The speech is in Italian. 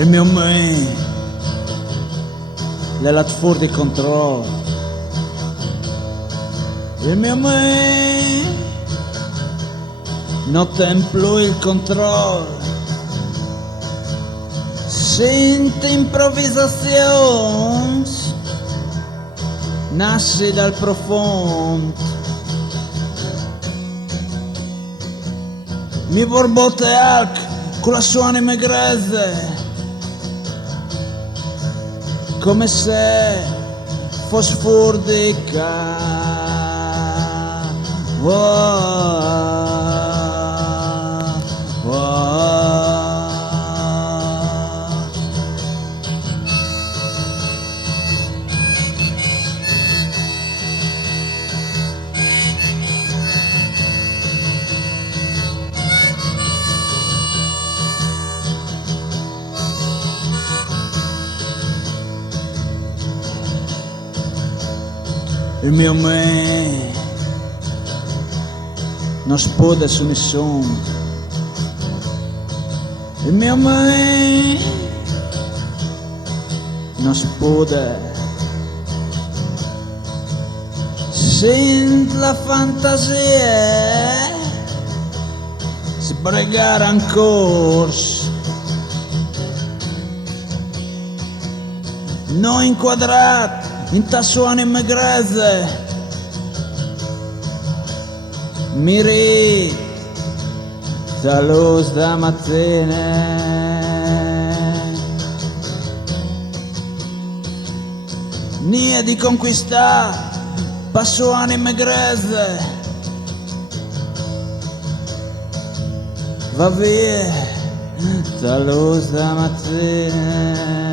il mio me, nella fuori di controllo, il mio me, non templo il controllo, sente improvvisazioni, nasce dal profondo, mi borbotte alc con la sua anima grezze, come se fosse fuori di casa. Il mio me non spuda su nessuno, il mio me non spuda, sente la fantasia sbregare ancora, non inquadrato in tasso anima grezze, mi ri da luz da mattina, nia di conquistare passo anima grezze, va via da luz da mattina.